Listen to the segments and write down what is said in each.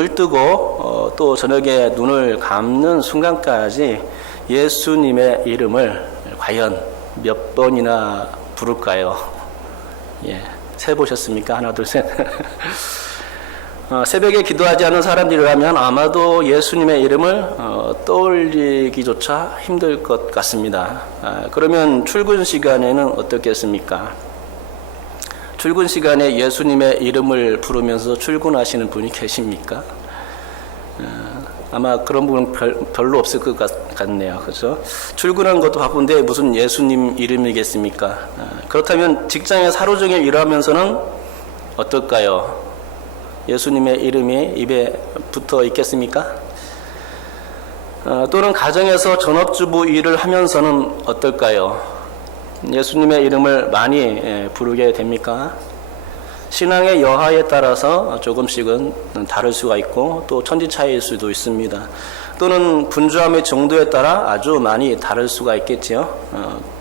눈을 뜨고 또 저녁에 눈을 감는 순간까지 예수님의 이름을 과연 몇 번이나 부를까요? 예, 세보셨습니까? 하나, 둘, 셋. 새벽에 기도하지 않은 사람들이라면 아마도 예수님의 이름을 떠올리기조차 힘들 것 같습니다. 그러면 출근 시간에는 어떻겠습니까? 출근 시간에 예수님의 이름을 부르면서 출근하시는 분이 계십니까? 아마 그런 분은 별로 없을 것 같네요. 그렇죠? 출근하는 것도 바쁜데 무슨 예수님 이름이겠습니까? 그렇다면 직장에서 하루 종일 일하면서는 어떨까요? 예수님의 이름이 입에 붙어 있겠습니까? 또는 가정에서 전업주부 일을 하면서는 어떨까요? 예수님의 이름을 많이 부르게 됩니까? 신앙의 여하에 따라서 조금씩은 다를 수가 있고 또 천지차이일 수도 있습니다. 또는 분주함의 정도에 따라 아주 많이 다를 수가 있겠지요.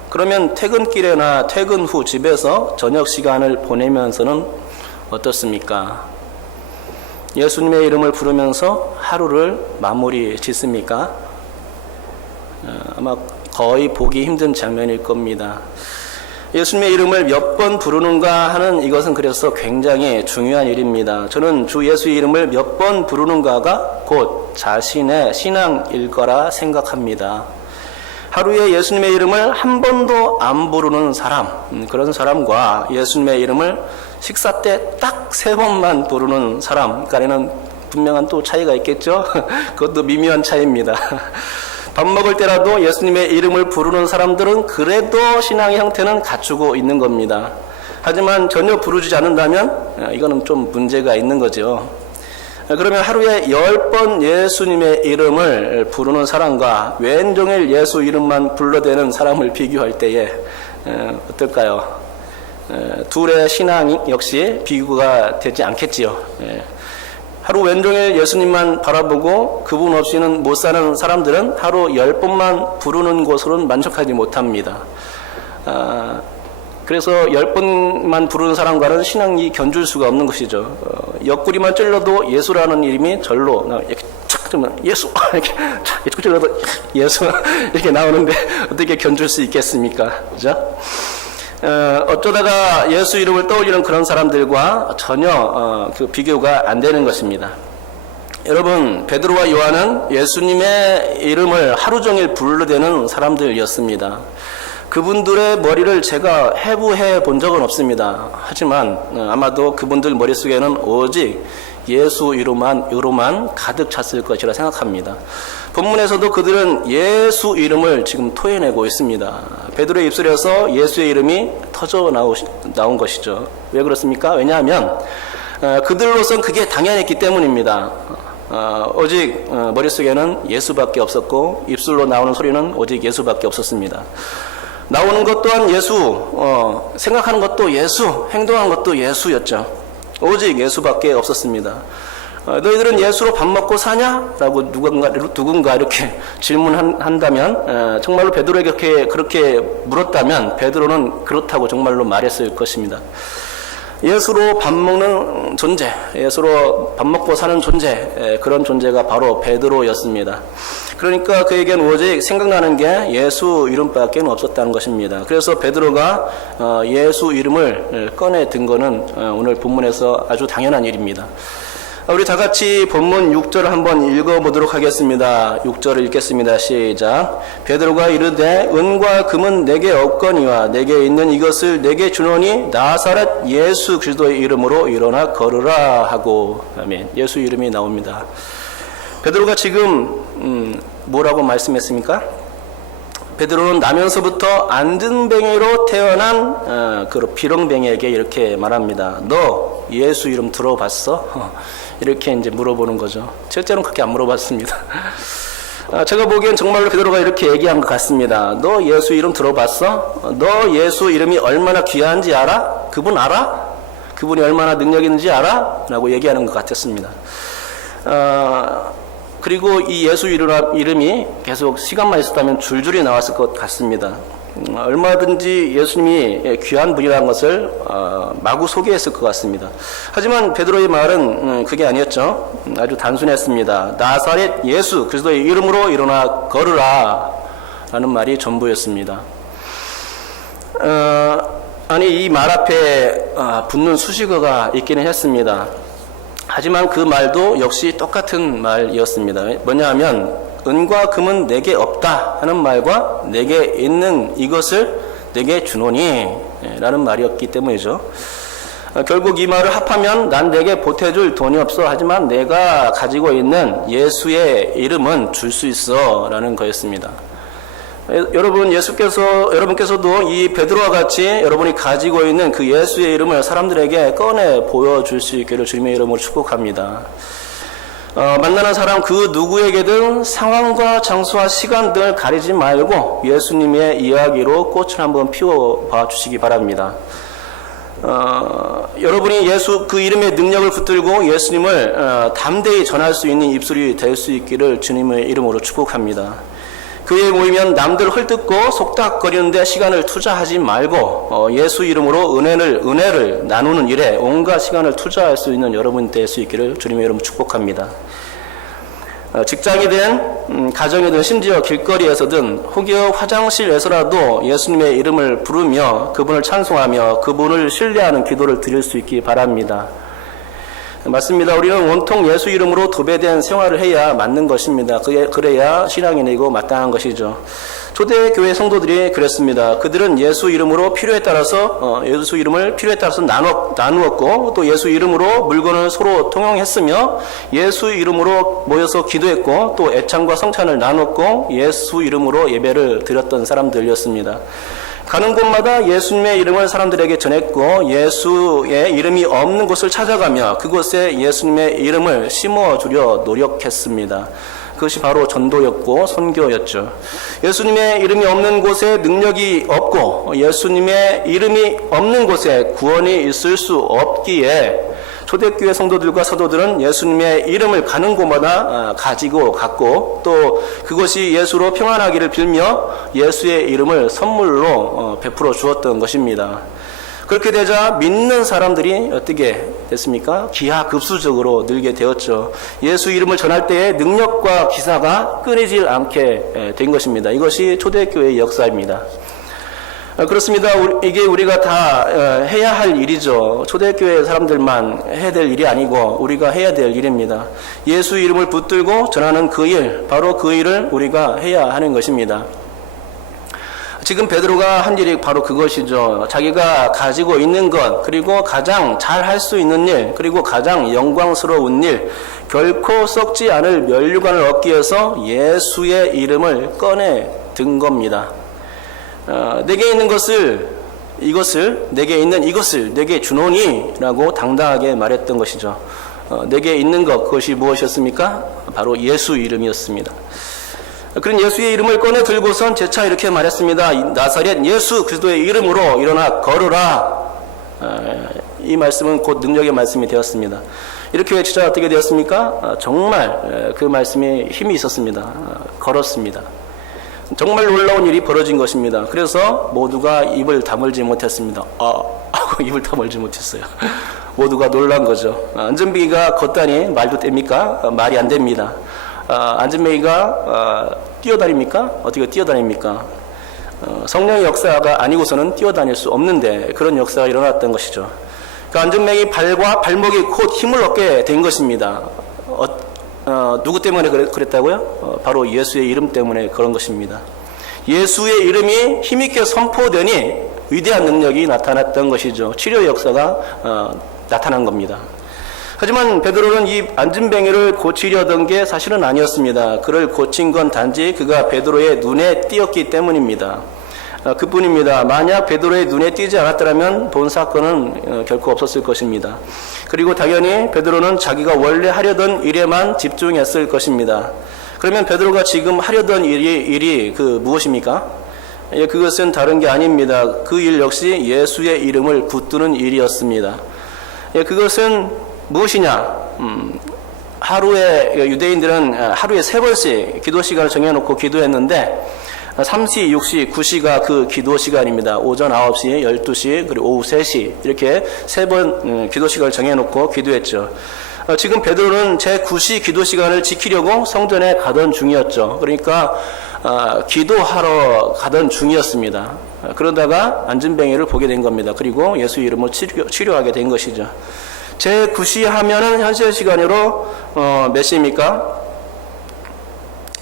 그러면 퇴근길이나 퇴근 후 집에서 저녁 시간을 보내면서는 어떻습니까? 예수님의 이름을 부르면서 하루를 마무리 짓습니까? 아마 거의 보기 힘든 장면일 겁니다. 예수님의 이름을 몇 번 부르는가 하는 이것은 그래서 굉장히 중요한 일입니다. 저는 주 예수의 이름을 몇 번 부르는가가 곧 자신의 신앙일 거라 생각합니다. 하루에 예수님의 이름을 한 번도 안 부르는 사람, 그런 사람과 예수님의 이름을 식사 때 딱 3번만 부르는 사람 간에는 분명한 또 차이가 있겠죠? 그것도 미묘한 차이입니다. 밥 먹을 때라도 예수님의 이름을 부르는 사람들은 그래도 신앙의 형태는 갖추고 있는 겁니다. 하지만 전혀 부르지 않는다면 이거는 좀 문제가 있는 거죠. 그러면 하루에 10번 예수님의 이름을 부르는 사람과 왼종일 예수 이름만 불러대는 사람을 비교할 때에 어떨까요? 둘의 신앙이 역시 비교가 되지 않겠지요. 하루 왼종일 예수님만 바라보고 그분 없이는 못 사는 사람들은 하루 10번만 부르는 것으로는 만족하지 못합니다. 그래서 10번만 부르는 사람과는 신앙이 견줄 수가 없는 것이죠. 옆구리만 찔러도 예수라는 이름이 절로 이렇게 착 찔러면 예수 이렇게 착 찔러도 예수 이렇게 나오는데 어떻게 견줄 수 있겠습니까? 그죠? 어쩌다가 예수 이름을 떠올리는 그런 사람들과 전혀 그 비교가 안 되는 것입니다. 여러분, 베드로와 요한은 예수님의 이름을 하루 종일 불러대는 사람들이었습니다. 그분들의 머리를 제가 해부해 본 적은 없습니다. 하지만 아마도 그분들 머릿속에는 오직 예수 이름만 가득 찼을 것이라 생각합니다. 본문에서도 그들은 예수 이름을 지금 토해내고 있습니다. 베드로의 입술에서 예수의 이름이 터져 나온 것이죠. 왜 그렇습니까? 왜냐하면 그들로선 그게 당연했기 때문입니다. 오직 머릿속에는 예수밖에 없었고 입술로 나오는 소리는 오직 예수밖에 없었습니다. 나오는 것 또한 예수, 생각하는 것도 예수, 행동하는 것도 예수였죠. 오직 예수밖에 없었습니다. 너희들은 예수로 밥 먹고 사냐? 라고 누군가 이렇게 질문한다면 정말로 베드로에게 그렇게 물었다면 베드로는 그렇다고 정말로 말했을 것입니다. 예수로 밥 먹는 존재, 예수로 밥 먹고 사는 존재, 그런 존재가 바로 베드로였습니다. 그러니까 그에겐 오직 생각나는 게 예수 이름밖에 없었다는 것입니다. 그래서 베드로가 예수 이름을 꺼내 든 거는 오늘 본문에서 아주 당연한 일입니다. 우리 다 같이 본문 6절을 한번 읽어보도록 하겠습니다. 6절을 읽겠습니다. 시작. 베드로가 이르되 은과 금은 내게 없거니와 내게 있는 이것을 내게 주노니 나사렛 예수 그리스도의 이름으로 일어나 걸으라 하고. 아멘. 예수 이름이 나옵니다. 베드로가 지금 뭐라고 말씀했습니까? 베드로는 나면서부터 안등뱅이로 태어난 그 비렁뱅이에게 이렇게 말합니다. 너 예수 이름 들어봤어? 이렇게 이제 물어보는 거죠. 실제로는 그렇게 안 물어봤습니다. 제가 보기엔 정말로 베드로가 이렇게 얘기한 것 같습니다. 너 예수 이름 들어봤어? 너 예수 이름이 얼마나 귀한지 알아? 그분 알아? 그분이 얼마나 능력 있는지 알아? 라고 얘기하는 것 같았습니다. 그리고 이 예수 이름이 계속 시간만 있었다면 줄줄이 나왔을 것 같습니다. 얼마든지 예수님이 귀한 분이라는 것을 마구 소개했을 것 같습니다. 하지만 베드로의 말은 그게 아니었죠. 아주 단순했습니다. 나사렛 예수 그리스도의 이름으로 일어나 걸으라 라는 말이 전부였습니다. 아니 이 말 앞에 붙는 수식어가 있기는 했습니다. 하지만 그 말도 역시 똑같은 말이었습니다. 뭐냐 하면 은과 금은 내게 없다 하는 말과 내게 있는 이것을 내게 주노니 라는 말이었기 때문이죠. 결국 이 말을 합하면 난 내게 보태줄 돈이 없어 하지만 내가 가지고 있는 예수의 이름은 줄 수 있어 라는 거였습니다. 여러분께서도 이 베드로와 같이 여러분이 가지고 있는 그 예수의 이름을 사람들에게 꺼내 보여줄 수 있기를 주님의 이름으로 축복합니다. 만나는 사람 그 누구에게든 상황과 장소와 시간 등을 가리지 말고 예수님의 이야기로 꽃을 한번 피워봐 주시기 바랍니다. 여러분이 예수 그 이름의 능력을 붙들고 예수님을 담대히 전할 수 있는 입술이 될 수 있기를 주님의 이름으로 축복합니다. 그에 모이면 남들 헐뜯고 속닥거리는데 시간을 투자하지 말고 예수 이름으로 은혜를 나누는 일에 온갖 시간을 투자할 수 있는 여러분 될 수 있기를 주님의 이름으로 축복합니다. 직장이든 가정이든 심지어 길거리에서든 혹여 화장실에서라도 예수님의 이름을 부르며 그분을 찬송하며 그분을 신뢰하는 기도를 드릴 수 있기 바랍니다. 맞습니다. 우리는 온통 예수 이름으로 도배된 생활을 해야 맞는 것입니다. 그래야 신앙인이고 마땅한 것이죠. 초대교회 성도들이 그랬습니다. 그들은 예수 이름으로 필요에 따라서 나누었고 또 예수 이름으로 물건을 서로 통용했으며 예수 이름으로 모여서 기도했고 또 애창과 성찬을 나눴고 예수 이름으로 예배를 드렸던 사람들이었습니다. 가는 곳마다 예수님의 이름을 사람들에게 전했고 예수의 이름이 없는 곳을 찾아가며 그곳에 예수님의 이름을 심어주려 노력했습니다. 그것이 바로 전도였고 선교였죠. 예수님의 이름이 없는 곳에 능력이 없고 예수님의 이름이 없는 곳에 구원이 있을 수 없기에 초대교회 성도들과 사도들은 예수님의 이름을 가는 곳마다 가지고 갔고 또 그것이 예수로 평안하기를 빌며 예수의 이름을 선물로 베풀어 주었던 것입니다. 그렇게 되자 믿는 사람들이 어떻게 됐습니까? 기하급수적으로 늘게 되었죠. 예수 이름을 전할 때에 능력과 기사가 끊이질 않게 된 것입니다. 이것이 초대교회의 역사입니다. 그렇습니다. 이게 우리가 다 해야 할 일이죠. 초대교회 사람들만 해야 될 일이 아니고 우리가 해야 될 일입니다. 예수 이름을 붙들고 전하는 그 일, 바로 그 일을 우리가 해야 하는 것입니다. 지금 베드로가 한 일이 바로 그것이죠. 자기가 가지고 있는 것, 그리고 가장 잘 할 수 있는 일, 그리고 가장 영광스러운 일, 결코 썩지 않을 면류관을 얻기 위해서 예수의 이름을 꺼내 든 겁니다. 내게 있는 이것을 내게 주노니 라고 당당하게 말했던 것이죠. 내게 있는 것, 그것이 무엇이었습니까? 바로 예수 이름이었습니다. 그런 예수의 이름을 꺼내 들고선 재차 이렇게 말했습니다. 나사렛 예수 그리스도의 이름으로 일어나 걸으라. 이 말씀은 곧 능력의 말씀이 되었습니다. 이렇게 외치자 어떻게 되었습니까? 정말 그 말씀에 힘이 있었습니다. 걸었습니다. 정말 놀라운 일이 벌어진 것입니다. 그래서 모두가 입을 다물지 못했습니다. 하고 입을 다물지 못했어요. 모두가 놀란 거죠. 안전뱅이가 걷다니 말도 됩니까? 말이 안 됩니다. 안전뱅이가 뛰어다닙니까? 어떻게 뛰어다닙니까? 성령의 역사가 아니고서는 뛰어다닐 수 없는데 그런 역사가 일어났던 것이죠. 그 안전뱅이 발과 발목이 곧 힘을 얻게 된 것입니다. 누구 때문에 그랬다고요? 바로 예수의 이름 때문에 그런 것입니다. 예수의 이름이 힘있게 선포되니 위대한 능력이 나타났던 것이죠. 치료 역사가 나타난 겁니다. 하지만 베드로는 이 안전뱅이를 고치려던 게 사실은 아니었습니다. 그를 고친 건 단지 그가 베드로의 눈에 띄었기 때문입니다. 그뿐입니다. 만약 베드로의 눈에 띄지 않았더라면 본 사건은 결코 없었을 것입니다. 그리고 당연히 베드로는 자기가 원래 하려던 일에만 집중했을 것입니다. 그러면 베드로가 지금 하려던 일이 무엇입니까? 그것은 다른 게 아닙니다. 그 일 역시 예수의 이름을 붙드는 일이었습니다. 그것은 무엇이냐? 유대인들은 하루에 3번씩 기도 시간을 정해놓고 기도했는데 3시, 6시, 9시가 그 기도 시간입니다. 오전 9시, 12시, 그리고 오후 3시 이렇게 세 번 기도 시간을 정해놓고 기도했죠. 지금 베드로는 제9시 기도 시간을 지키려고 성전에 가던 중이었죠. 그러니까 기도하러 가던 중이었습니다. 그러다가 안진뱅이를 보게 된 겁니다. 그리고 예수 이름으로 치료하게 된 것이죠. 제9시 하면은 현실 시간으로 몇 시입니까?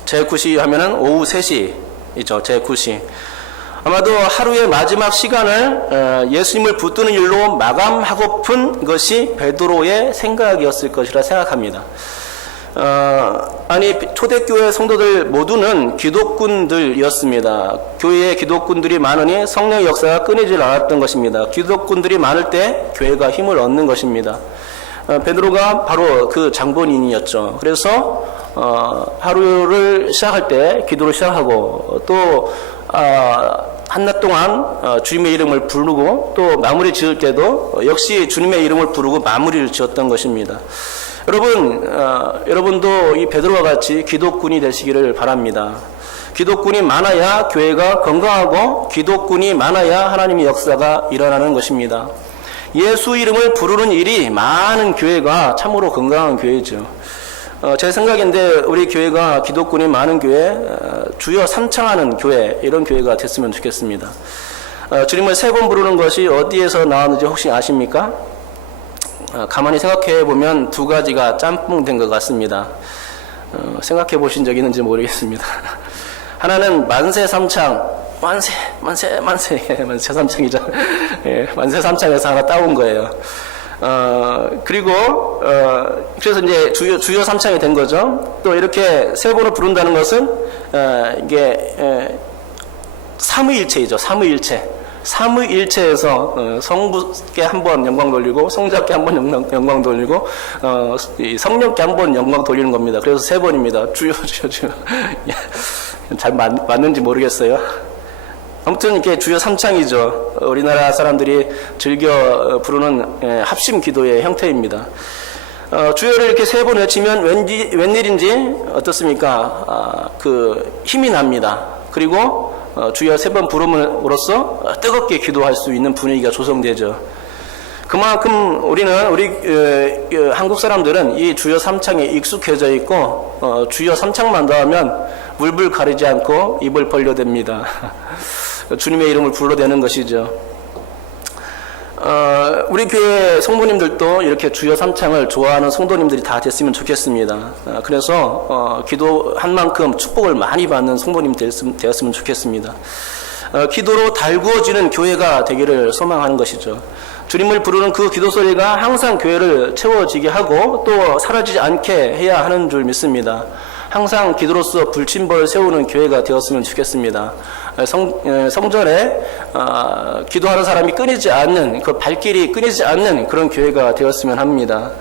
제9시 하면은 오후 3시이죠. 제9시. 아마도 하루의 마지막 시간을 예수님을 붙드는 일로 마감하고픈 것이 베드로의 생각이었을 것이라 생각합니다. 아니 초대교회 성도들 모두는 기독군들이었습니다. 교회에 기독군들이 많으니 성령의 역사가 끊이질 않았던 것입니다. 기독군들이 많을 때 교회가 힘을 얻는 것입니다. 베드로가 바로 그 장본인이었죠. 그래서 하루를 시작할 때 기도를 시작하고 또 한낮 동안 주님의 이름을 부르고 또 마무리 지을 때도 역시 주님의 이름을 부르고 마무리를 지었던 것입니다. 여러분도 이 베드로와 같이 기독군이 되시기를 바랍니다. 기독군이 많아야 교회가 건강하고 기독군이 많아야 하나님의 역사가 일어나는 것입니다. 예수 이름을 부르는 일이 많은 교회가 참으로 건강한 교회죠. 제 생각인데 우리 교회가 기독군이 많은 교회, 주여 삼창하는 교회, 이런 교회가 됐으면 좋겠습니다. 주님을 3번 부르는 것이 어디에서 나왔는지 혹시 아십니까? 가만히 생각해 보면 2가지가 짬뽕된 것 같습니다. 생각해 보신 적 있는지 모르겠습니다. 하나는 만세 삼창, 만세 삼창이죠. 예, 만세 삼창에서 하나 따온 거예요. 그리고 그래서 이제 주요 삼창이 된 거죠. 또 이렇게 3번을 부른다는 것은 이게 삼위일체이죠. 삼위일체에서 성부께 한번 영광 돌리고 성자께 한번 영광 돌리고 성령께 한번 영광 돌리는 겁니다. 그래서 3번입니다. 주여. 잘 맞는지 모르겠어요. 아무튼 이렇게 주여 삼창이죠. 우리나라 사람들이 즐겨 부르는 합심 기도의 형태입니다. 주여를 이렇게 3번 외치면 웬일인지 어떻습니까? 그 힘이 납니다. 그리고 주여 3번 부름으로써 뜨겁게 기도할 수 있는 분위기가 조성되죠. 그만큼 우리 한국 사람들은 이 주여 삼창에 익숙해져 있고 주여 삼창만 더 하면 물불 가리지 않고 입을 벌려댑니다. 주님의 이름을 불러대는 것이죠. 우리 교회 성도님들도 이렇게 주여 삼창을 좋아하는 성도님들이 다 됐으면 좋겠습니다. 그래서 기도한 만큼 축복을 많이 받는 성도님 되었으면 좋겠습니다. 기도로 달구어지는 교회가 되기를 소망하는 것이죠. 주님을 부르는 그 기도 소리가 항상 교회를 채워지게 하고 또 사라지지 않게 해야 하는 줄 믿습니다. 항상 기도로서 불침벌을 세우는 교회가 되었으면 좋겠습니다. 성전에 기도하는 사람이 끊이지 않는, 그 발길이 끊이지 않는 그런 교회가 되었으면 합니다.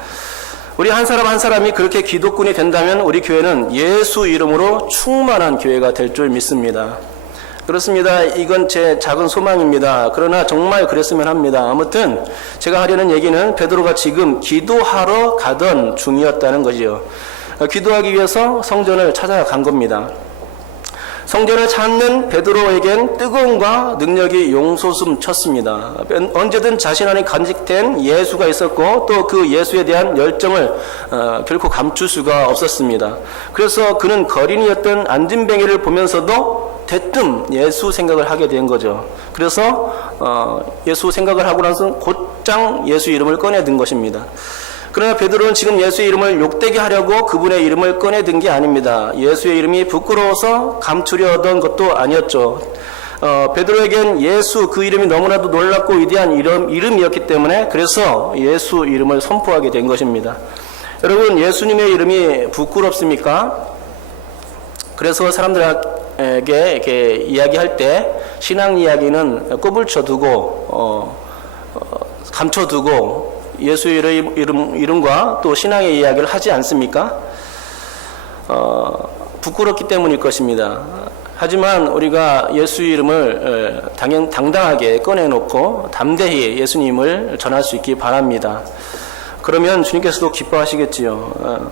우리 한 사람 한 사람이 그렇게 기도꾼이 된다면 우리 교회는 예수 이름으로 충만한 교회가 될 줄 믿습니다. 그렇습니다. 이건 제 작은 소망입니다. 그러나 정말 그랬으면 합니다. 아무튼 제가 하려는 얘기는 베드로가 지금 기도하러 가던 중이었다는 거지요. 기도하기 위해서 성전을 찾아간 겁니다. 성전을 찾는 베드로에겐 뜨거움과 능력이 용솟음 쳤습니다. 언제든 자신 안에 간직된 예수가 있었고 또 그 예수에 대한 열정을 결코 감출 수가 없었습니다. 그래서 그는 거린이었던 안진뱅이를 보면서도 대뜸 예수 생각을 하게 된 거죠. 그래서 예수 생각을 하고 나서 곧장 예수 이름을 꺼내든 것입니다. 그러나 베드로는 지금 예수의 이름을 욕되게 하려고 그분의 이름을 꺼내든 게 아닙니다. 예수의 이름이 부끄러워서 감추려던 것도 아니었죠. 베드로에겐 예수 그 이름이 너무나도 놀랍고 위대한 이름이었기 때문에 그래서 예수 이름을 선포하게 된 것입니다. 여러분, 예수님의 이름이 부끄럽습니까? 그래서 사람들에게 이렇게 이야기할 때 신앙 이야기는 꼬불쳐두고 감춰두고 예수의 이름과 또 신앙의 이야기를 하지 않습니까? 부끄럽기 때문일 것입니다. 하지만 우리가 예수 이름을 당당하게 꺼내놓고 담대히 예수님을 전할 수 있기 바랍니다. 그러면 주님께서도 기뻐하시겠지요.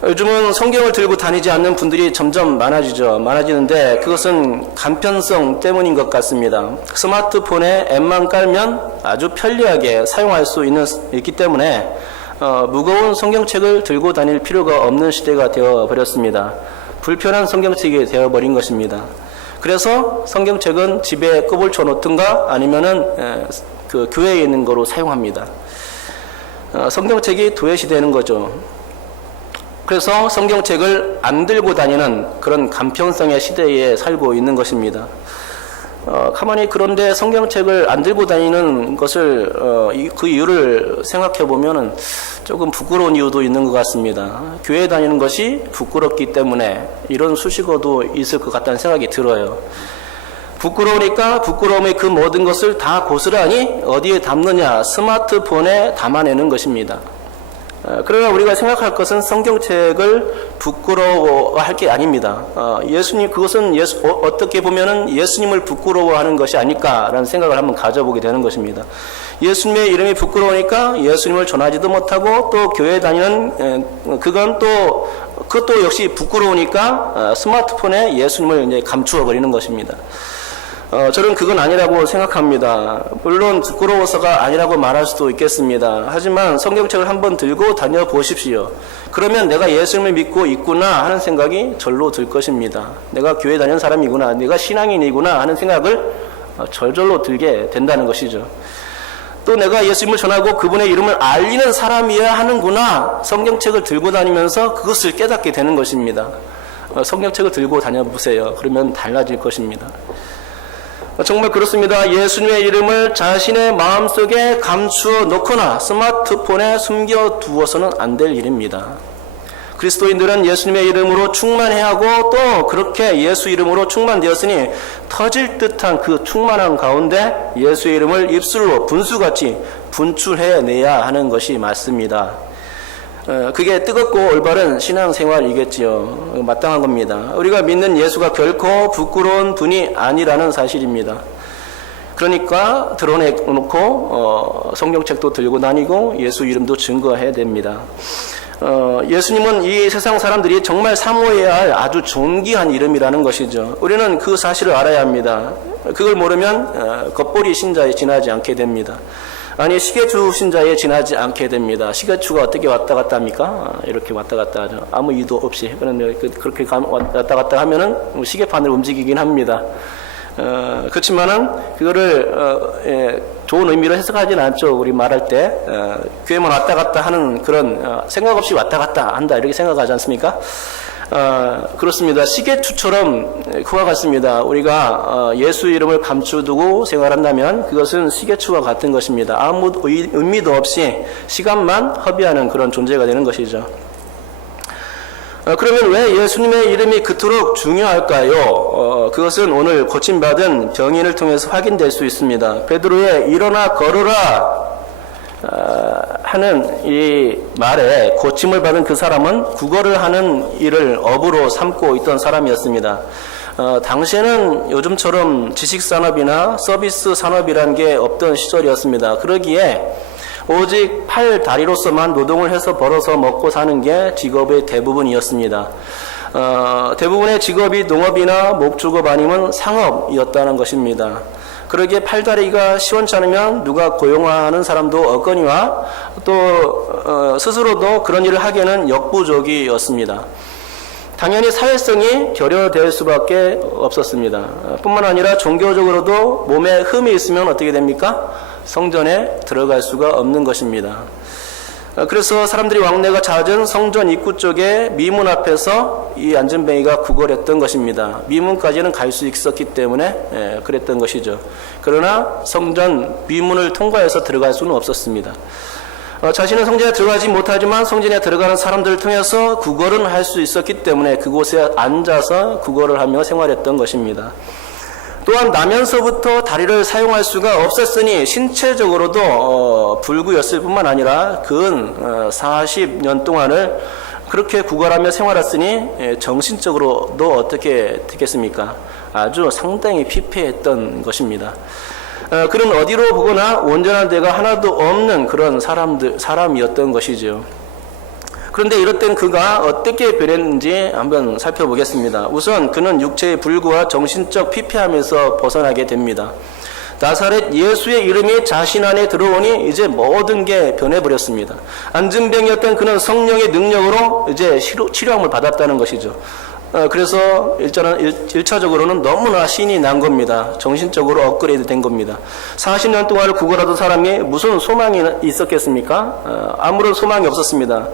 요즘은 성경을 들고 다니지 않는 분들이 점점 많아지는데 그것은 간편성 때문인 것 같습니다. 스마트폰에 앱만 깔면 아주 편리하게 사용할 수 있기 때문에 무거운 성경책을 들고 다닐 필요가 없는 시대가 되어버렸습니다. 불편한 성경책이 되어버린 것입니다. 그래서 성경책은 집에 꺼불쳐 놓든가 아니면은 그 교회에 있는 거로 사용합니다. 성경책이 도외시되는 거죠. 그래서 성경책을 안 들고 다니는 그런 간편성의 시대에 살고 있는 것입니다. 가만히 그런데 성경책을 안 들고 다니는 것을 그 이유를 생각해 보면은 조금 부끄러운 이유도 있는 것 같습니다. 교회 다니는 것이 부끄럽기 때문에 이런 수식어도 있을 것 같다는 생각이 들어요. 부끄러우니까 부끄러움의 그 모든 것을 다 고스란히 어디에 담느냐? 스마트폰에 담아내는 것입니다. 그러나 우리가 생각할 것은 성경책을 부끄러워할 게 아닙니다. 그것은 어떻게 보면은 예수님을 부끄러워하는 것이 아닐까라는 생각을 한번 가져보게 되는 것입니다. 예수님의 이름이 부끄러우니까 예수님을 전하지도 못하고 또 교회에 다니는 그것도 역시 부끄러우니까 스마트폰에 예수님을 이제 감추어 버리는 것입니다. 저는 그건 아니라고 생각합니다. 물론 부끄러워서가 아니라고 말할 수도 있겠습니다. 하지만 성경책을 한번 들고 다녀 보십시오. 그러면 내가 예수님을 믿고 있구나 하는 생각이 절로 들 것입니다. 내가 교회 다니는 사람이구나, 내가 신앙인이구나 하는 생각을 절절로 들게 된다는 것이죠. 또 내가 예수님을 전하고 그분의 이름을 알리는 사람이어야 하는구나, 성경책을 들고 다니면서 그것을 깨닫게 되는 것입니다. 성경책을 들고 다녀보세요. 그러면 달라질 것입니다. 정말 그렇습니다. 예수님의 이름을 자신의 마음속에 감추어 놓거나 스마트폰에 숨겨두어서는 안 될 일입니다. 그리스도인들은 예수님의 이름으로 충만해야 하고 또 그렇게 예수 이름으로 충만되었으니 터질 듯한 그 충만함 가운데 예수의 이름을 입술로 분수같이 분출해내야 하는 것이 맞습니다. 그게 뜨겁고 올바른 신앙생활이겠지요. 마땅한 겁니다. 우리가 믿는 예수가 결코 부끄러운 분이 아니라는 사실입니다. 그러니까 드러내놓고 성경책도 들고 다니고 예수 이름도 증거해야 됩니다. 예수님은 이 세상 사람들이 정말 사모해야 할 아주 존귀한 이름이라는 것이죠. 우리는 그 사실을 알아야 합니다. 그걸 모르면 겉보리 신자에 지나지 않게 됩니다. 아니, 시계추 신자에 지나지 않게 됩니다. 시계추가 어떻게 왔다 갔다 합니까? 이렇게 왔다 갔다 하죠. 아무 이유도 없이. 그런데 그렇게 왔다 갔다 하면은 시계판을 움직이긴 합니다. 그렇지만은 그거를 좋은 의미로 해석하지는 않죠. 우리 말할 때 교회만 왔다 갔다 하는 그런 생각 없이 왔다 갔다 한다 이렇게 생각하지 않습니까? 그렇습니다. 시계추처럼 그와 같습니다. 우리가 예수 이름을 감추두고 생활한다면 그것은 시계추와 같은 것입니다. 아무 의미도 없이 시간만 허비하는 그런 존재가 되는 것이죠. 그러면 왜 예수님의 이름이 그토록 중요할까요? 그것은 오늘 고침받은 병인을 통해서 확인될 수 있습니다. 베드로의 일어나 걸으라 하는 이 말에 고침을 받은 그 사람은 구걸을 하는 일을 업으로 삼고 있던 사람이었습니다. 당시에는 요즘처럼 지식산업이나 서비스 산업이라는 게 없던 시절이었습니다. 그러기에 오직 팔, 다리로서만 노동을 해서 벌어서 먹고 사는 게 직업의 대부분이었습니다. 대부분의 직업이 농업이나 목축업 아니면 상업이었다는 것입니다. 그러기에 팔다리가 시원치 않으면 누가 고용하는 사람도 없거니와 또 스스로도 그런 일을 하기에는 역부족이었습니다. 당연히 사회성이 결여될 수밖에 없었습니다. 뿐만 아니라 종교적으로도 몸에 흠이 있으면 어떻게 됩니까? 성전에 들어갈 수가 없는 것입니다. 그래서 사람들이 왕래가 잦은 성전 입구 쪽에 미문 앞에서 이 안전뱅이가 구걸했던 것입니다. 미문까지는 갈 수 있었기 때문에 그랬던 것이죠. 그러나 성전 미문을 통과해서 들어갈 수는 없었습니다. 자신은 성전에 들어가지 못하지만 성전에 들어가는 사람들을 통해서 구걸은 할 수 있었기 때문에 그곳에 앉아서 구걸을 하며 생활했던 것입니다. 또한 나면서부터 다리를 사용할 수가 없었으니 신체적으로도 불구였을 뿐만 아니라 근 40년 동안을 그렇게 구걸하며 생활했으니 정신적으로도 어떻게 되겠습니까? 아주 상당히 피폐했던 것입니다. 그는 어디로 보거나 온전한 데가 하나도 없는 그런 사람이었던 것이죠. 그런데 이럴 땐 그가 어떻게 변했는지 한번 살펴보겠습니다. 우선 그는 육체의 불구와 정신적 피폐함에서 벗어나게 됩니다. 나사렛 예수의 이름이 자신 안에 들어오니 이제 모든 게 변해버렸습니다. 안진병이었던 그는 성령의 능력으로 이제 치료함을 받았다는 것이죠. 그래서 1차적으로는 너무나 신이 난 겁니다. 정신적으로 업그레이드 된 겁니다. 40년 동안을 구걸하던 사람이 무슨 소망이 있었겠습니까? 아무런 소망이 없었습니다.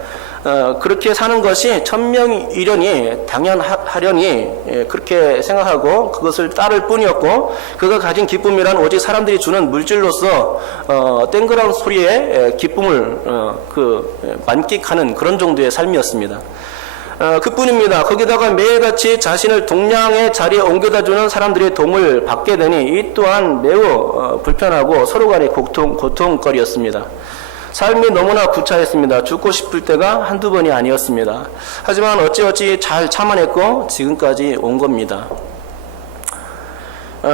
그렇게 사는 것이 천명일련이 당연하려니 그렇게 생각하고 그것을 따를 뿐이었고, 그가 가진 기쁨이란 오직 사람들이 주는 물질로서 땡그랑 소리에 기쁨을 만끽하는 그런 정도의 삶이었습니다. 그뿐입니다. 거기다가 매일같이 자신을 동량의 자리에 옮겨다주는 사람들의 도움을 받게 되니 이 또한 매우 불편하고 서로 간의 고통거리였습니다. 삶이 너무나 구차했습니다. 죽고 싶을 때가 한두 번이 아니었습니다. 하지만 어찌어찌 잘 참아냈고 지금까지 온 겁니다.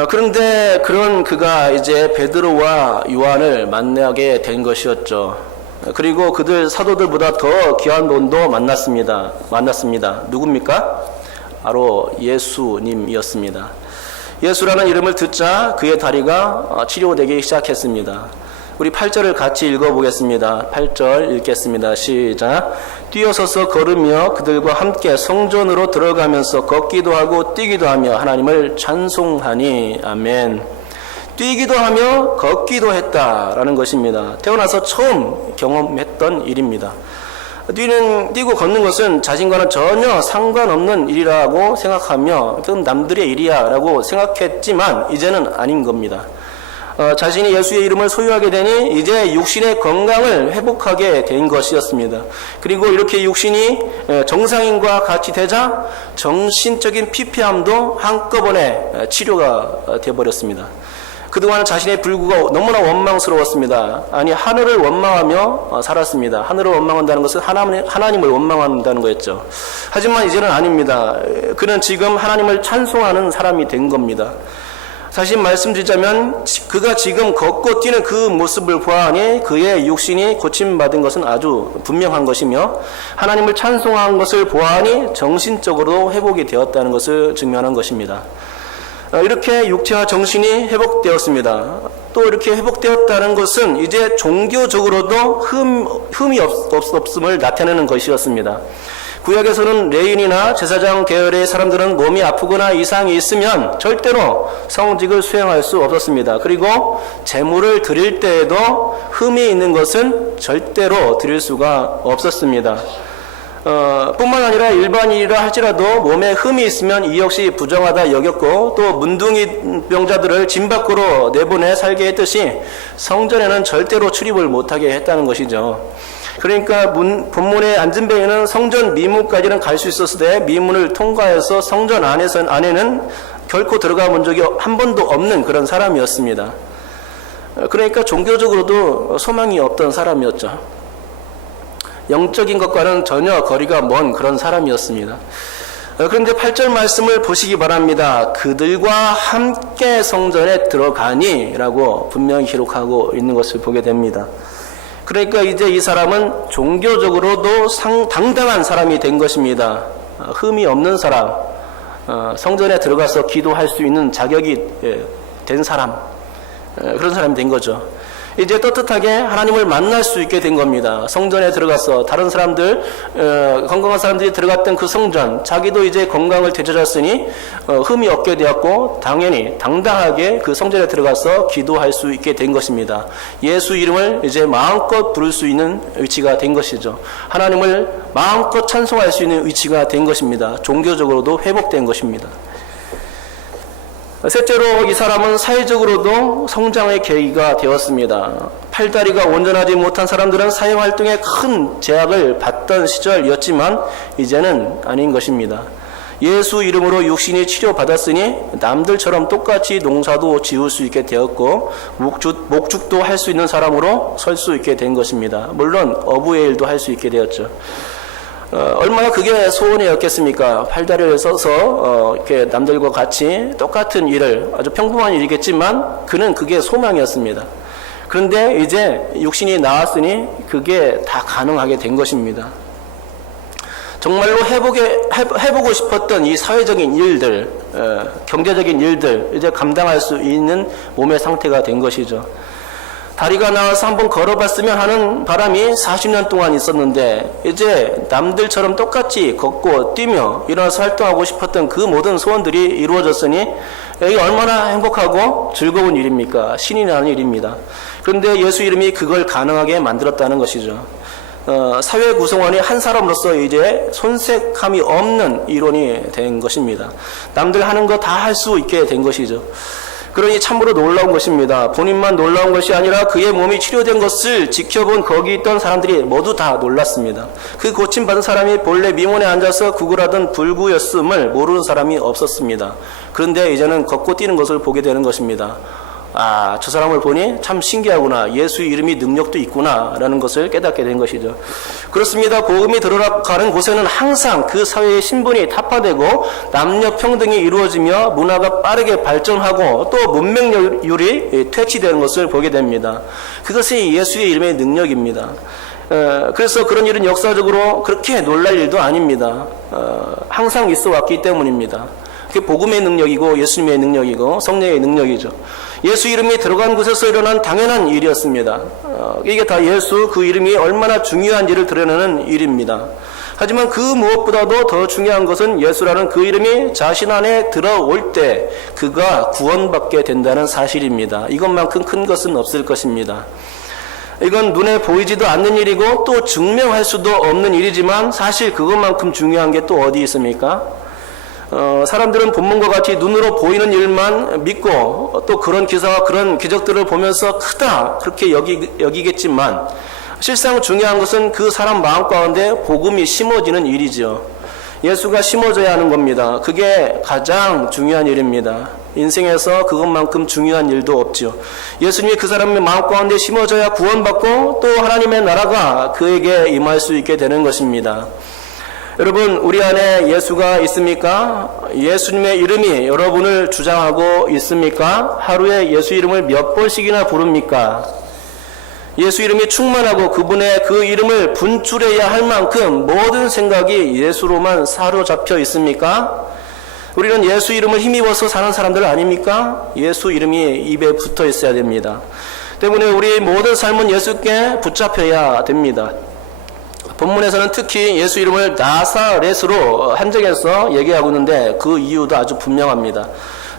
그런데 그런 그가 이제 베드로와 요한을 만나게 된 것이었죠. 그리고 그들 사도들보다 더 귀한 분도 만났습니다. 누굽니까? 바로 예수님이었습니다. 예수라는 이름을 듣자 그의 다리가 치료되기 시작했습니다. 우리 8절을 같이 읽어보겠습니다. 8절 읽겠습니다. 시작. 뛰어서서 걸으며 그들과 함께 성전으로 들어가면서 걷기도 하고 뛰기도 하며 하나님을 찬송하니. 아멘. 뛰기도 하며 걷기도 했다라는 것입니다. 태어나서 처음 경험했던 일입니다. 뛰고 걷는 것은 자신과는 전혀 상관없는 일이라고 생각하며 그건 남들의 일이야 라고 생각했지만 이제는 아닌 겁니다. 자신이 예수의 이름을 소유하게 되니 이제 육신의 건강을 회복하게 된 것이었습니다. 그리고 이렇게 육신이 정상인과 같이 되자 정신적인 피폐함도 한꺼번에 치료가 되어버렸습니다. 그동안 자신의 불구가 너무나 원망스러웠습니다. 아니, 하늘을 원망하며 살았습니다. 하늘을 원망한다는 것은 하나님을 원망한다는 거였죠. 하지만 이제는 아닙니다. 그는 지금 하나님을 찬송하는 사람이 된 겁니다. 다시 말씀드리자면 그가 지금 걷고 뛰는 그 모습을 보아하니 그의 육신이 고침받은 것은 아주 분명한 것이며, 하나님을 찬송한 것을 보아하니 정신적으로 회복이 되었다는 것을 증명하는 것입니다. 이렇게 육체와 정신이 회복되었습니다. 또 이렇게 회복되었다는 것은 이제 종교적으로도 흠이 없음을 나타내는 것이었습니다. 구약에서는 레위인이나 제사장 계열의 사람들은 몸이 아프거나 이상이 있으면 절대로 성직을 수행할 수 없었습니다. 그리고 제물을 드릴 때에도 흠이 있는 것은 절대로 드릴 수가 없었습니다. 뿐만 아니라 일반인이라 할지라도 몸에 흠이 있으면 이 역시 부정하다 여겼고, 또 문둥이 병자들을 진 밖으로 내보내 살게 했듯이 성전에는 절대로 출입을 못하게 했다는 것이죠. 그러니까 본문의 안진뱅이는 성전 미문까지는 갈 수 있었을 때 미문을 통과해서 성전 안에는 결코 들어가 본 적이 한 번도 없는 그런 사람이었습니다. 그러니까 종교적으로도 소망이 없던 사람이었죠. 영적인 것과는 전혀 거리가 먼 그런 사람이었습니다. 그런데 8절 말씀을 보시기 바랍니다. 그들과 함께 성전에 들어가니 라고 분명히 기록하고 있는 것을 보게 됩니다. 그러니까 이제 이 사람은 종교적으로도 당당한 사람이 된 것입니다. 흠이 없는 사람, 성전에 들어가서 기도할 수 있는 자격이 된 사람, 그런 사람이 된 거죠. 이제 떳떳하게 하나님을 만날 수 있게 된 겁니다. 성전에 들어가서 다른 사람들, 건강한 사람들이 들어갔던 그 성전, 자기도 이제 건강을 되찾았으니 흠이 없게 되었고 당연히 당당하게 그 성전에 들어가서 기도할 수 있게 된 것입니다. 예수 이름을 이제 마음껏 부를 수 있는 위치가 된 것이죠. 하나님을 마음껏 찬송할 수 있는 위치가 된 것입니다. 종교적으로도 회복된 것입니다. 셋째로 이 사람은 사회적으로도 성장의 계기가 되었습니다. 팔다리가 온전하지 못한 사람들은 사회활동에 큰 제약을 받던 시절이었지만 이제는 아닌 것입니다. 예수 이름으로 육신이 치료받았으니 남들처럼 똑같이 농사도 지을 수 있게 되었고 목축도 할 수 있는 사람으로 설 수 있게 된 것입니다. 물론 어부의 일도 할 수 있게 되었죠. 얼마나 그게 소원이었겠습니까? 팔다리를 써서 이렇게 남들과 같이 똑같은 일을, 아주 평범한 일이겠지만 그는 그게 소망이었습니다. 그런데 이제 육신이 나왔으니 그게 다 가능하게 된 것입니다. 정말로 해보고 싶었던 이 사회적인 일들, 경제적인 일들, 이제 감당할 수 있는 몸의 상태가 된 것이죠. 다리가 나와서 한번 걸어봤으면 하는 바람이 40년 동안 있었는데, 이제 남들처럼 똑같이 걷고 뛰며 일어나서 활동하고 싶었던 그 모든 소원들이 이루어졌으니, 이게 얼마나 행복하고 즐거운 일입니까? 신이 나는 일입니다. 그런데 예수 이름이 그걸 가능하게 만들었다는 것이죠. 사회 구성원이 한 사람으로서 이제 손색함이 없는 이론이 된 것입니다. 남들 하는 거 다 할 수 있게 된 것이죠. 그러니 참으로 놀라운 것입니다. 본인만 놀라운 것이 아니라 그의 몸이 치료된 것을 지켜본 거기 있던 사람들이 모두 다 놀랐습니다. 그 고침받은 사람이 본래 미문에 앉아서 구걸하던 불구였음을 모르는 사람이 없었습니다. 그런데 이제는 걷고 뛰는 것을 보게 되는 것입니다. 아, 저 사람을 보니 참 신기하구나. 예수 이름이 능력도 있구나 라는 것을 깨닫게 된 것이죠. 그렇습니다. 복음이 들어가는 곳에는 항상 그 사회의 신분이 타파되고 남녀 평등이 이루어지며 문화가 빠르게 발전하고 또 문명률이 퇴치되는 것을 보게 됩니다. 그것이 예수의 이름의 능력입니다. 그래서 그런 일은 역사적으로 그렇게 놀랄 일도 아닙니다. 항상 있어 왔기 때문입니다. 그게 복음의 능력이고 예수님의 능력이고 성령의 능력이죠. 예수 이름이 들어간 곳에서 일어난 당연한 일이었습니다. 이게 다 예수 그 이름이 얼마나 중요한지를 드러내는 일입니다. 하지만 그 무엇보다도 더 중요한 것은 예수라는 그 이름이 자신 안에 들어올 때 그가 구원받게 된다는 사실입니다. 이것만큼 큰 것은 없을 것입니다. 이건 눈에 보이지도 않는 일이고 또 증명할 수도 없는 일이지만 사실 그것만큼 중요한 게 또 어디 있습니까? 사람들은 본문과 같이 눈으로 보이는 일만 믿고 또 그런 기사와 그런 기적들을 보면서 크다 그렇게 여기겠지만 실상 중요한 것은 그 사람 마음 가운데 복음이 심어지는 일이죠. 예수가 심어져야 하는 겁니다. 그게 가장 중요한 일입니다. 인생에서 그것만큼 중요한 일도 없죠. 예수님이 그 사람의 마음 가운데 심어져야 구원받고 또 하나님의 나라가 그에게 임할 수 있게 되는 것입니다. 여러분, 우리 안에 예수가 있습니까? 예수님의 이름이 여러분을 주장하고 있습니까? 하루에 예수 이름을 몇 번씩이나 부릅니까? 예수 이름이 충만하고 그분의 그 이름을 분출해야 할 만큼 모든 생각이 예수로만 사로잡혀 있습니까? 우리는 예수 이름을 힘입어서 사는 사람들 아닙니까? 예수 이름이 입에 붙어 있어야 됩니다. 때문에 우리 모든 삶은 예수께 붙잡혀야 됩니다. 본문에서는 특히 예수 이름을 나사렛으로 한정해서 얘기하고 있는데 그 이유도 아주 분명합니다.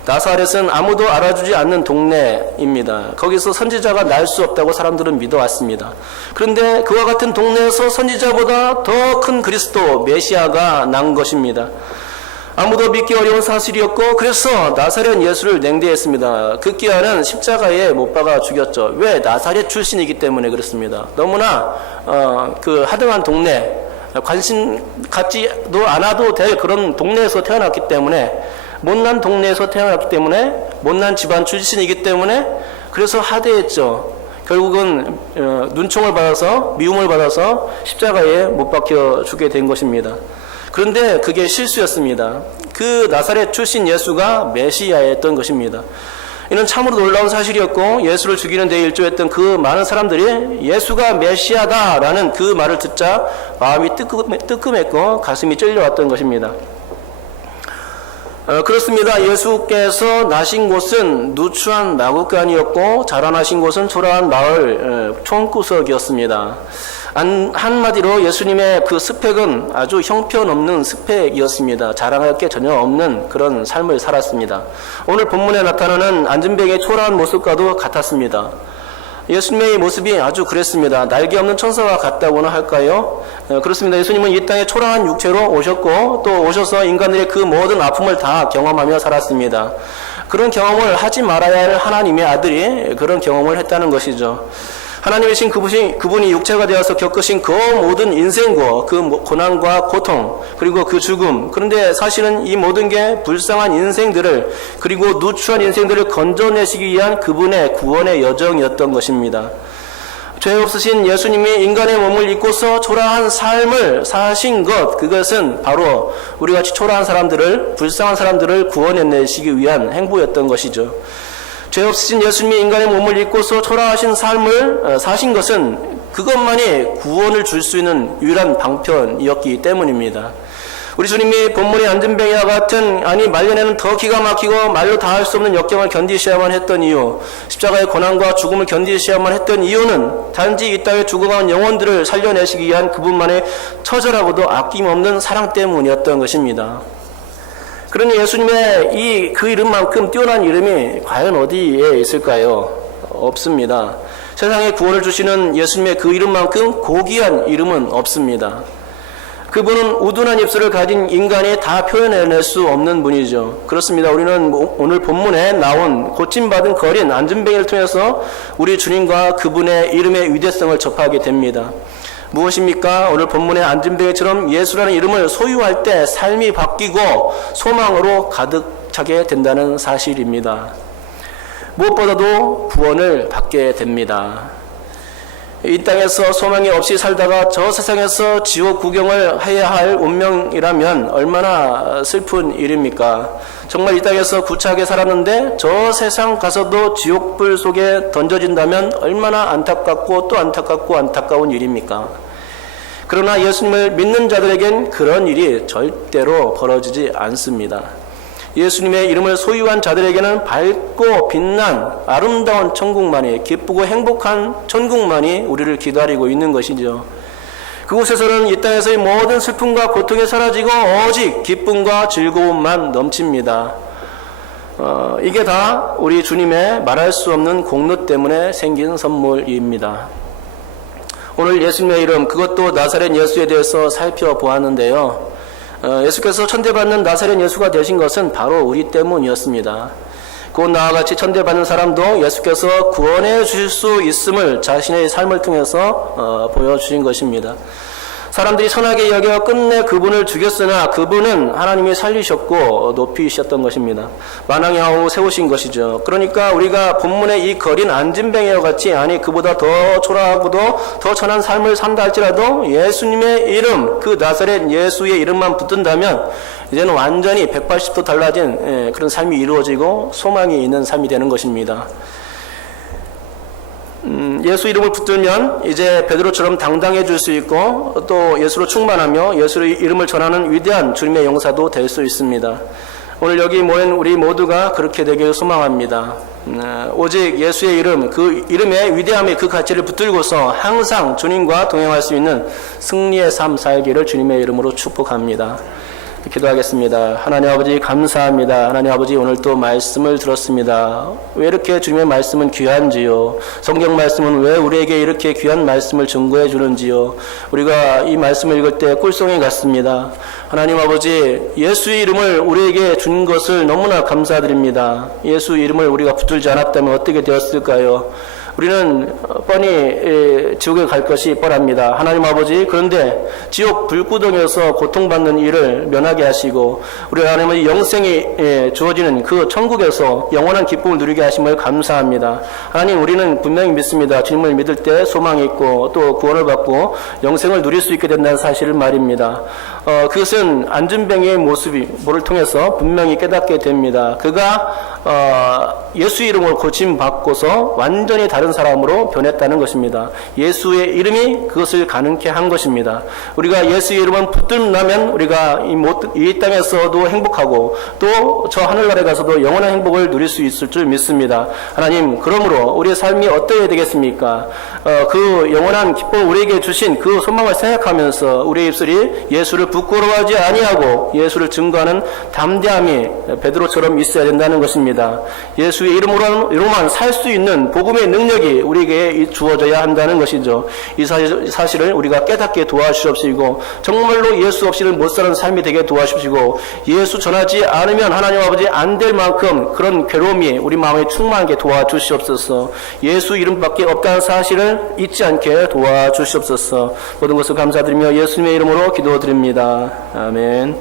나사렛은 아무도 알아주지 않는 동네입니다. 거기서 선지자가 날 수 없다고 사람들은 믿어왔습니다. 그런데 그와 같은 동네에서 선지자보다 더 큰 그리스도 메시아가 난 것입니다. 아무도 믿기 어려운 사실이었고 그래서 나사렛 예수를 냉대했습니다. 급기야는 십자가에 못 박아 죽였죠. 왜? 나사렛 출신이기 때문에 그렇습니다. 너무나 그 하등한 동네, 관심 갖지도 않아도 될 그런 동네에서 태어났기 때문에, 못난 동네에서 태어났기 때문에, 못난 집안 출신이기 때문에 그래서 하대했죠. 결국은 눈총을 받아서 미움을 받아서 십자가에 못 박혀 죽게 된 것입니다. 그런데 그게 실수였습니다. 그 나사렛 출신 예수가 메시아였던 것입니다. 이는 참으로 놀라운 사실이었고 예수를 죽이는 데 일조했던 그 많은 사람들이 예수가 메시아다라는 그 말을 듣자 마음이 뜨끔했고 가슴이 찔려왔던 것입니다. 그렇습니다. 예수께서 나신 곳은 누추한 마구간이었고 자라나신 곳은 초라한 마을 촌구석이었습니다. 한마디로 예수님의 그 스펙은 아주 형편없는 스펙이었습니다. 자랑할 게 전혀 없는 그런 삶을 살았습니다. 오늘 본문에 나타나는 안진뱅이의 초라한 모습과도 같았습니다. 예수님의 모습이 아주 그랬습니다. 날개 없는 천사와 같다고나 할까요? 그렇습니다. 예수님은 이 땅에 초라한 육체로 오셨고 또 오셔서 인간들의 그 모든 아픔을 다 경험하며 살았습니다. 그런 경험을 하지 말아야 할 하나님의 아들이 그런 경험을 했다는 것이죠. 하나님이신 그분이 육체가 되어서 겪으신 그 모든 인생고 그 고난과 고통 그리고 그 죽음, 그런데 사실은 이 모든 게 불쌍한 인생들을 그리고 누추한 인생들을 건져내시기 위한 그분의 구원의 여정이었던 것입니다. 죄 없으신 예수님이 인간의 몸을 입고서 초라한 삶을 사신 것, 그것은 바로 우리같이 초라한 사람들을, 불쌍한 사람들을 구원해내시기 위한 행보였던 것이죠. 죄 없으신 예수님이 인간의 몸을 입고서 초라하신 삶을 사신 것은 그것만이 구원을 줄 수 있는 유일한 방편이었기 때문입니다. 우리 주님이 본문의 안전뱅이와 같은 말년에는 더 기가 막히고 말로 다 할 수 없는 역경을 견디셔야만 했던 이유, 십자가의 고난과 죽음을 견디셔야만 했던 이유는 단지 이 땅에 죽어가는 영혼들을 살려내시기 위한 그분만의 처절하고도 아낌없는 사랑 때문이었던 것입니다. 그러니 예수님의 그 이름만큼 뛰어난 이름이 과연 어디에 있을까요? 없습니다. 세상에 구원을 주시는 예수님의 그 이름만큼 고귀한 이름은 없습니다. 그분은 우둔한 입술을 가진 인간이 다 표현해낼 수 없는 분이죠. 그렇습니다. 우리는 오늘 본문에 나온 고침받은 거린 안전뱅이를 통해서 우리 주님과 그분의 이름의 위대성을 접하게 됩니다. 무엇입니까? 오늘 본문의 안전뱅이처럼 예수라는 이름을 소유할 때 삶이 바뀌고 소망으로 가득 차게 된다는 사실입니다. 무엇보다도 구원을 받게 됩니다. 이 땅에서 소망이 없이 살다가 저 세상에서 지옥 구경을 해야 할 운명이라면 얼마나 슬픈 일입니까? 정말 이 땅에서 구차하게 살았는데 저 세상 가서도 지옥불 속에 던져진다면 얼마나 안타깝고 또 안타깝고 안타까운 일입니까? 그러나 예수님을 믿는 자들에겐 그런 일이 절대로 벌어지지 않습니다. 예수님의 이름을 소유한 자들에게는 밝고 빛난 아름다운 천국만이, 기쁘고 행복한 천국만이 우리를 기다리고 있는 것이죠. 그곳에서는 이 땅에서의 모든 슬픔과 고통이 사라지고 오직 기쁨과 즐거움만 넘칩니다. 이게 다 우리 주님의 말할 수 없는 공로 때문에 생긴 선물입니다. 오늘 예수님의 이름, 그것도 나사렛 예수에 대해서 살펴보았는데요. 예수께서 천대받는 나사렛 예수가 되신 것은 바로 우리 때문이었습니다. 곧 나와 같이 천대받는 사람도 예수께서 구원해 주실 수 있음을 자신의 삶을 통해서 보여주신 것입니다. 사람들이 선하게 여겨 끝내 그분을 죽였으나 그분은 하나님이 살리셨고 높이셨던 것입니다. 만왕의 세우신 것이죠. 그러니까 우리가 본문의 이 거린 안진뱅이와 같이 그보다 더 초라하고도 더 천한 삶을 산다 할지라도 예수님의 이름, 그 나사렛 예수의 이름만 붙든다면 이제는 완전히 180도 달라진 그런 삶이 이루어지고 소망이 있는 삶이 되는 것입니다. 예수 이름을 붙들면 이제 베드로처럼 당당해질 수 있고 또 예수로 충만하며 예수의 이름을 전하는 위대한 주님의 용사도 될 수 있습니다. 오늘 여기 모인 우리 모두가 그렇게 되길 소망합니다. 오직 예수의 이름, 그 이름의 위대함의 그 가치를 붙들고서 항상 주님과 동행할 수 있는 승리의 삶 살기를 주님의 이름으로 축복합니다. 기도하겠습니다. 하나님 아버지 감사합니다. 하나님 아버지 오늘 또 말씀을 들었습니다. 왜 이렇게 주님의 말씀은 귀한지요? 성경 말씀은 왜 우리에게 이렇게 귀한 말씀을 증거해 주는지요? 우리가 이 말씀을 읽을 때 꿀송이 같습니다. 하나님 아버지 예수의 이름을 우리에게 준 것을 너무나 감사드립니다. 예수 이름을 우리가 붙들지 않았다면 어떻게 되었을까요? 우리는 뻔히 지옥에 갈 것이 뻔합니다. 하나님 아버지, 그런데 지옥 불구덩이에서 고통받는 일을 면하게 하시고 우리 하나님의 영생이 주어지는 그 천국에서 영원한 기쁨을 누리게 하심을 감사합니다. 하나님, 우리는 분명히 믿습니다. 주님을 믿을 때 소망이 있고 또 구원을 받고 영생을 누릴 수 있게 된다는 사실을 말입니다. 그것은 안전뱅이의 모습을 통해서 분명히 깨닫게 됩니다. 그가 예수 이름으로 고침받고서 완전히 다른 사람으로 변했다는 것입니다. 예수의 이름이 그것을 가능케 한 것입니다. 우리가 예수의 이름을 붙들면 우리가 이 땅에서도 행복하고 또 저 하늘나라에 가서도 영원한 행복을 누릴 수 있을 줄 믿습니다. 하나님, 그러므로 우리의 삶이 어떠해야 되겠습니까? 그 영원한 기쁨을 우리에게 주신 그 소망을 생각하면서 우리의 입술이 예수를 부끄러워하지 아니하고 예수를 증거하는 담대함이 베드로처럼 있어야 된다는 것입니다. 예수의 이름으로만 살 수 있는 복음의 능력이 우리에게 주어져야 한다는 것이죠. 이 사실을 우리가 깨닫게 도와주시옵시고 정말로 예수 없이는 못 사는 삶이 되게 도와주시고 예수 전하지 않으면 하나님 아버지 안 될 만큼 그런 괴로움이 우리 마음에 충만하게 도와주시옵소서. 예수 이름밖에 없다는 사실을 잊지 않게 도와주시옵소서. 모든 것을 감사드리며 예수님의 이름으로 기도드립니다. 아멘.